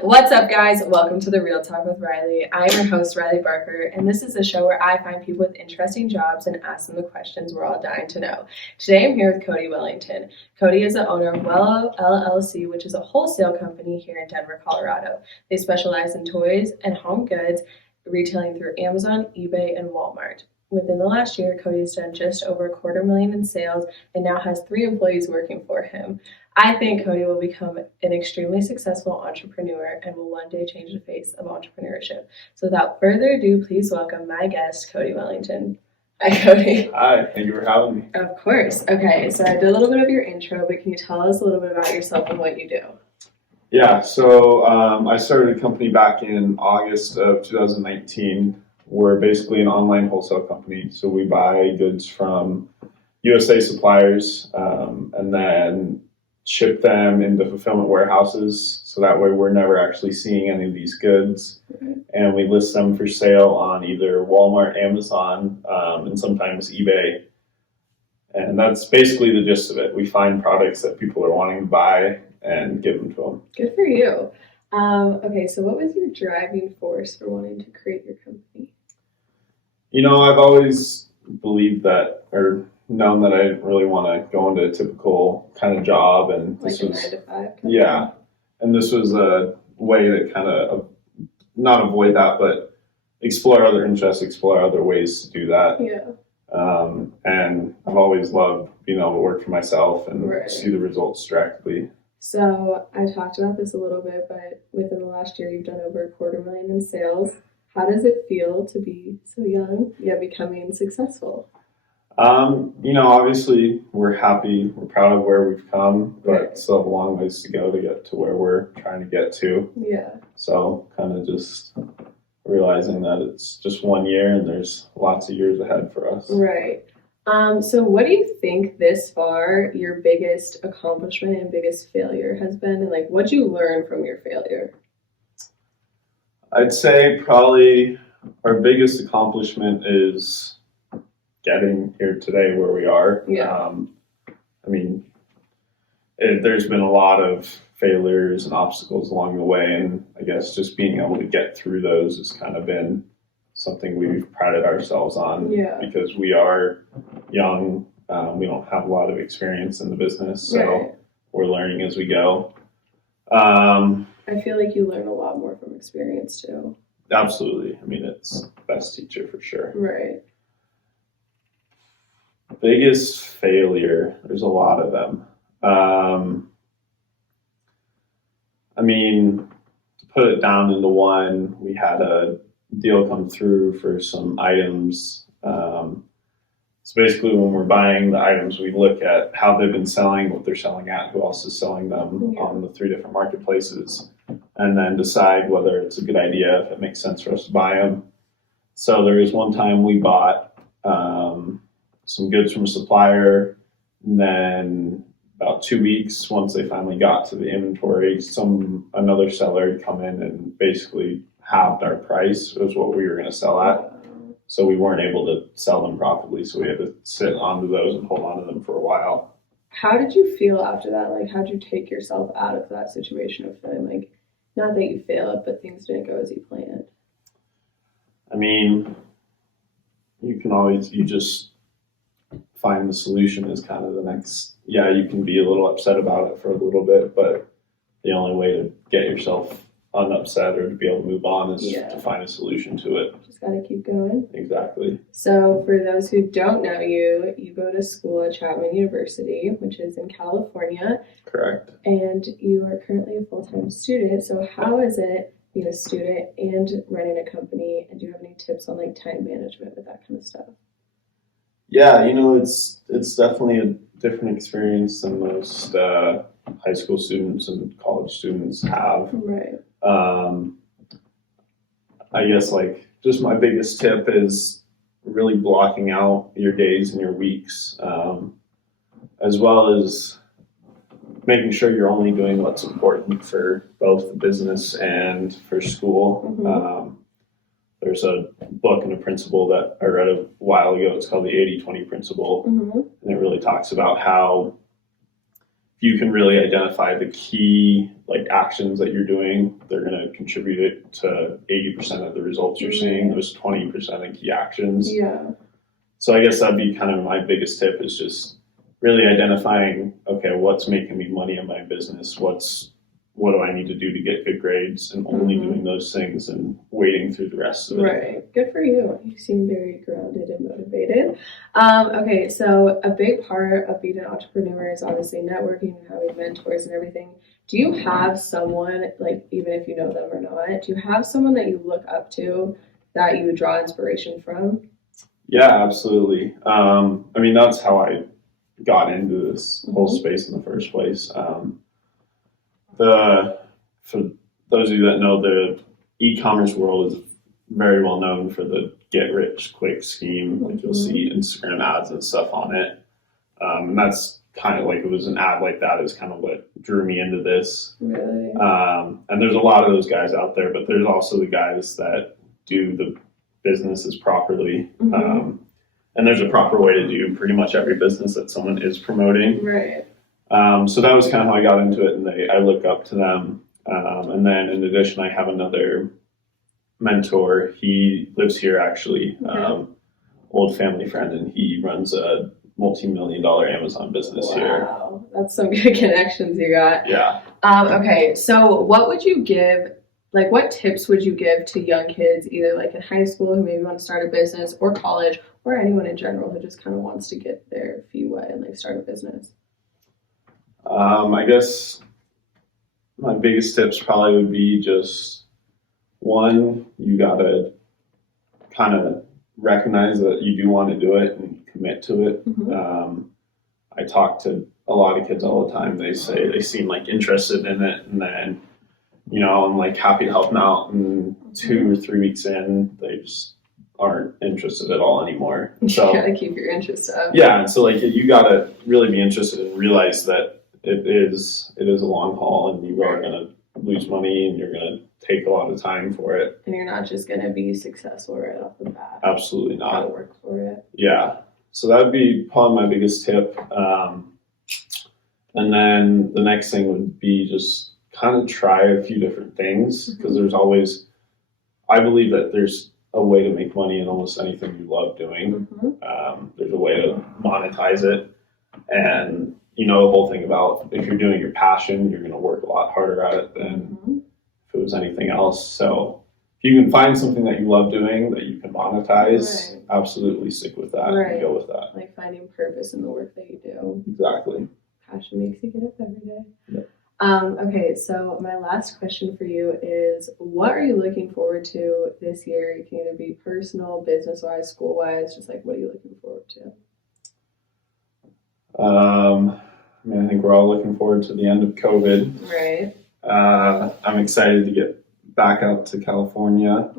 What's up, guys? Welcome to the Real Talk with Riley. I'm your host, Riley Barker, and this is a show where I find people with interesting jobs and ask them the questions we're all dying to know. Today, I'm here with Cody Wellington. Cody is the owner of Wello LLC, which is a wholesale company here in Denver, Colorado. They specialize in toys and home goods, retailing through Amazon, eBay, and Walmart. Within the last year, Cody has done just over $250,000 in sales and now has 3 employees working for him. I think Cody will become an extremely successful entrepreneur and will one day change the face of entrepreneurship. So without further ado, please welcome my guest, Cody Wellington. Hi, Cody. Hi, thank you for having me. Of course. Okay, so I did a little bit of your intro, but can you tell us a little bit about yourself and what you do? Yeah, so I started a company back in August of 2019. We're basically an online wholesale company, so we buy goods from USA suppliers and then ship them into fulfillment warehouses, so that way we're never actually seeing any of these goods. And we list them for sale on either Walmart, Amazon, and sometimes eBay. And that's basically the gist of it. We find products that people are wanting to buy and give them to them. Good for you. Okay, so what was your driving force for wanting to create your company? You know, I've always believed that, or known that I didn't really want to go into a typical kind of job, and Like this a was 9 to 5? yeah, and this was a way to kind of not avoid that, but explore other interests, explore other ways to do that. Yeah. And I've always loved being able to work for myself and Right. see the results directly. So I talked about this a little bit, but within the last year, you've done over $250,000 in sales. How does it feel to be so young yet becoming successful? You know, obviously we're happy, we're proud of where we've come, but Right. still have a long ways to go to get to where we're trying to get to. Yeah. So kind of just realizing that it's just 1 year and there's lots of years ahead for us. Right. So what do you think this far your biggest accomplishment and biggest failure has been? And like, what'd you learn from your failure? I'd say probably our biggest accomplishment is getting here today where we are. Yeah. I mean, there's been a lot of failures and obstacles along the way, and I guess just being able to get through those has kind of been something we've prided ourselves on. Yeah. Because we are young, we don't have a lot of experience in the business, so Right. we're learning as we go. I feel like you learn a lot more from experience too. Absolutely. I mean, it's the best teacher for sure. Right. Biggest failure, there's a lot of them. I mean, to put it down into one, we had a deal come through for some items. So basically when we're buying the items, we look at how they've been selling, what they're selling at, who else is selling them on the 3 different marketplaces, and then decide whether it's a good idea, if it makes sense for us to buy them. So there was one time we bought some goods from a supplier, and then about 2 weeks, once they finally got to the inventory, another seller had come in and basically halved our price. It was what we were going to sell at. So we weren't able to sell them properly, so we had to sit onto those and hold on to them for a while. How did you feel after that? Like, how did you take yourself out of that situation of feeling like, not that you failed, but things didn't go as you planned? I mean, you just find the solution is kind of the next, you can be a little upset about it for a little bit, but the only way to get yourself unupset or to be able to move on is to find a solution to it. Just got to keep going. Exactly. So for those who don't know you, you go to school at Chapman University, which is in California. Correct. And you are currently a full-time student. So how is it being a student and running a company? And do you have any tips on like time management with that kind of stuff? Yeah, you know, it's definitely a different experience than most high school students and college students have. Right. I guess like just my biggest tip is really blocking out your days and your weeks, as well as making sure you're only doing what's important for both the business and for school. Mm-hmm. There's a book and a principle that I read a while ago. It's called the 80-20 principle. Mm-hmm. And it really talks about how you can really identify the key like actions that you're doing, they're going to contribute it to 80% of the results you're seeing. Those 20% of key actions. Yeah. So I guess that'd be kind of my biggest tip is just really identifying, okay, what's making me money in my business? What do I need to do to get good grades, and only doing those things and waiting through the rest of it. Right. Good for you. You seem very grounded and motivated. Okay, so a big part of being an entrepreneur is obviously networking and having mentors and everything. Do you have someone, like even if you know them or not, do you have someone that you look up to that you draw inspiration from? Yeah, absolutely. I mean, that's how I got into this whole space in the first place. For those of you that know, the e-commerce world is very well known for the get rich quick scheme. Like you'll see Instagram ads and stuff on it. And that's kind of like, it was an ad like that is kind of what drew me into this. Really? And there's a lot of those guys out there, but there's also the guys that do the businesses properly. And there's a proper way to do pretty much every business that someone is promoting. Right. So that was kind of how I got into it, and I look up to them. And then in addition, I have another mentor. He lives here actually, old family friend, and he runs a multi-million-dollar Amazon business here. Wow, that's some good connections you got. Yeah. Okay, so what would you give, like what tips would you give to young kids, either like in high school who maybe want to start a business, or college, or anyone in general who just kind of wants to get their feet wet and like start a business? I guess my biggest tips probably would be just one, you gotta kind of recognize that you do want to do it and commit to it. I talk to a lot of kids all the time. They say they seem like interested in it, and then I'm like happy to help them out, and 2 or 3 weeks in, they just aren't interested at all anymore. So you gotta keep your interest up. Yeah, and so like you gotta really be interested and realize that it is a long haul, and you are gonna lose money, and you're gonna take a lot of time for it. And you're not just gonna be successful right off the bat. Absolutely You not. gotta work for it. Yeah. So that would be probably my biggest tip. And then the next thing would be just kind of try a few different things, because there's always, I believe that there's a way to make money in almost anything you love doing. There's a way to monetize it. And the whole thing about if you're doing your passion, you're going to work a lot harder at it than if it was anything else. So if you can find something that you love doing that you can monetize, absolutely stick with that and go with that. Like finding purpose in the work that you do. Exactly. Passion makes you get up every day. Yep. Okay, so my last question for you is, what are you looking forward to this year? It can either be personal, business-wise, school-wise, just like what are you looking forward to? I think we're all looking forward to the end of COVID. Right. I'm excited to get back out to California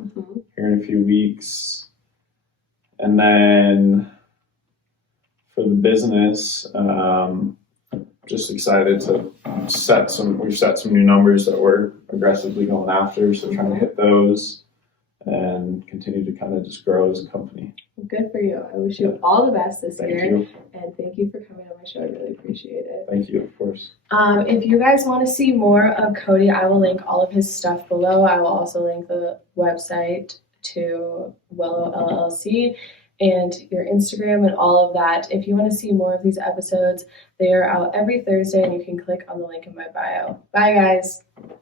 here in a few weeks. And then for the business, just excited to we've set some new numbers that we're aggressively going after. So trying to hit those and continue to kind of just grow as a company. Good for you. I wish you all the best this year. Thank you. And thank you for coming on my show. I really appreciate it. Thank you, of course. If you guys want to see more of Cody, I will link all of his stuff below. I will also link the website to Wello LLC and your Instagram and all of that. If you want to see more of these episodes, they are out every Thursday, and you can click on the link in my bio. Bye, guys.